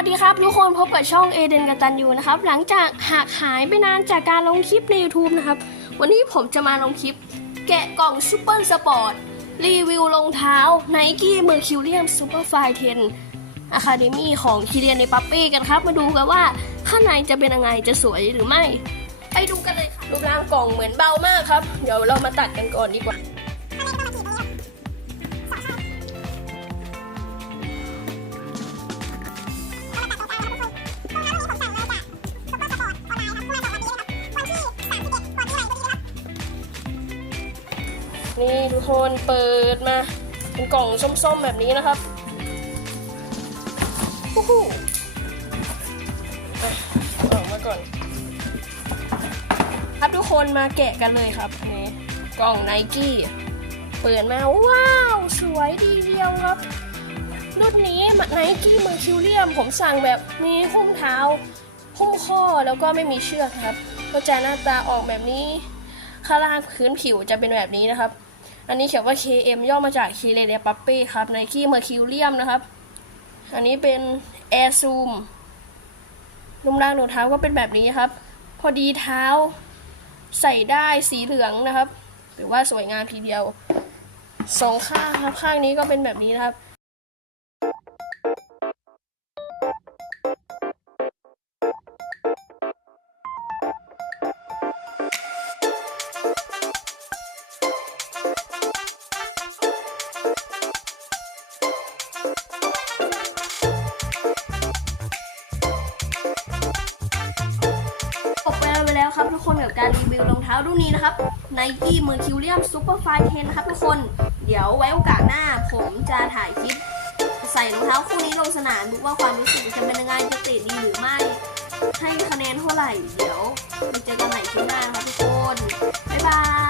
วัสดีครับทุกคนพบกับช่องเอเดนกัตันยูนะครับ หลังจากหากหายไปนานจากการลงคลิปใน YouTube นะครับ วันนี้ผมจะมาลงคลิป แกะกล่องซูเปอร์สปอร์ตรีวิวรองเท้า Nike Mercurial Superfly 10 Academy ของคีเรียนในปัปปี้กันครับ มาดูกันว่าข้างในจะเป็นยังไงจะสวยหรือไม่ ไปดูกันเลยค่ะรูปร่างกล่องเหมือนเบามากครับ เดี๋ยวเรามาตัดกันก่อนดีกว่า นี่ทุกคนเปิดมา เป็นกล่องส้มๆแบบนี้นะครับฮู้ฮู้อะออกมาก่อนครับทุกคนมาแกะกันเลยครับนี่กล่องไนกี้เปิดมาว้าว สวยดีเดียวครับ รุ่นนี้ไนกี้เมอร์คิวเรียม ผมสั่งแบบมีหุ้มเท้าหุ้มข้อแล้วก็ไม่มีเชือกครับ ก็จะหน้าตาออกแบบนี้ข้างล่างพื้นผิวจะเป็นแบบนี้นะครับ อันนี้เขียนว่า KM ย่อมาจาก k i l e r e p u p p y ครับ ในคีเมอร์คิวเลียมนะครับ อันนี้เป็น Air Zoom รูปร่างรองเท้าก็เป็นแบบนี้ครับ พอดีเท้าใส่ได้สีเหลืองนะครับ หรือว่าสวยงามทีเดียวสองข้างครับ ข้างนี้ก็เป็นแบบนี้นะครับับการรีวิวรองเท้ารุ่นนี้นะครับ Nike Mercurial Superfly 10 นะครับทุกคน เดี๋ยวไว้โอกาสหน้าผมจะถ่ายคลิป ใส่รองเท้าคู่นี้ลงสนามดูว่าความรู้สึกจะเป็นยังไงจะติดดีหรือไม่ ให้คะแนนเท่าไหร่ เดี๋ยวเจอกันใหม่คลิปหน้านะครับทุกคน บ๊ายบาย